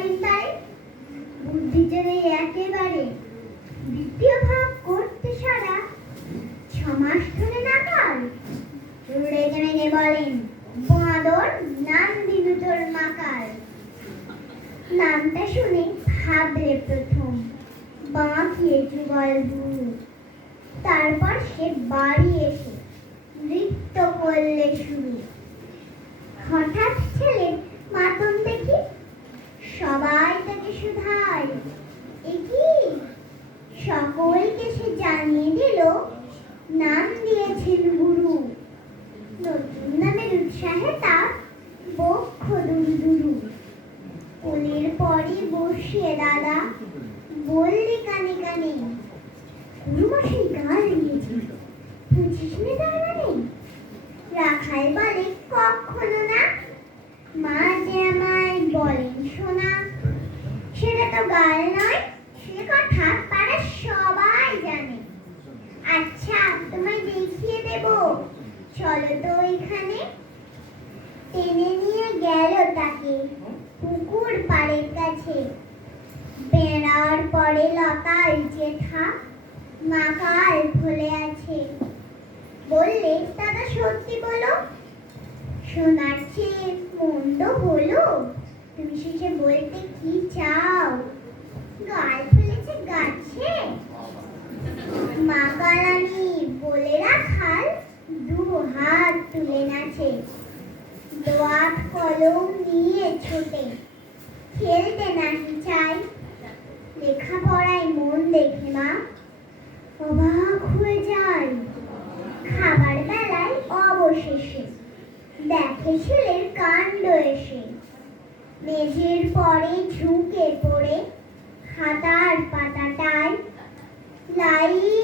বলেন তাই? বুদ্ধি যদি একেবারে দ্বিতীয় ভাগ করতে সারা 6 মাস ধরে নাকাল। রেগে মেগে বলেন, বাঁদর নান্দিনু তোর মাকাল। নামটা শুনে ভাবলে প্রথম বাঁকিয়ে যুগল গুরু। তারপর সে বাড়ি এসে নৃত্য করলে শুরু। হঠাৎ ছেলের মাতম দেখি সবাই তাকে শুধায়, এ কি? সকলকে সে জানিয়ে দিল নাম দিয়েছেন গুরু। নতুন নামের উৎসাহে তার বক্ষ দুরু দুরু। কোলের পরে বসিয়ে দাদা বললে কানে কানে, গুরুমশাই গাল দিয়েছে, বুঝিস নে তার মানে? রাখাল বলে, কখনো না, মা যে আমায় বলেন শোনা। সেটা তো গাল নয়, সে কথা পাড়া সবাই জানে। আচ্ছা তোমায় দেখিয়ে দেব, চলো তো ওইখানে। টেনে নিয়ে গেল তাকে পুকুর পাড়ের কাছে। বেড়ার পরে লতাল জেঠা মাকাল ফলে আছে। বললে, দাদা সত্যি বলো, শোনার চেয়ে মন্দ হলো? তুমি শেষে বলতে কি চাও? গাল ফেলেছে গাছে? মাকাল আমি বলে রাখাল দু হাত তুলে নাচে। দোয়াত কলম নিয়ে ছোটে, খেলতে নাহি চাই। লেখাপড়ায় মন দেখে মা অবাক হয়ে যায়। খাবার বেলায় অবশেষে দেখে ছেলের কাণ্ড এসে। মেঝের পরে ঝুঁকে পড়ে খাতার পাতাটায় লাইন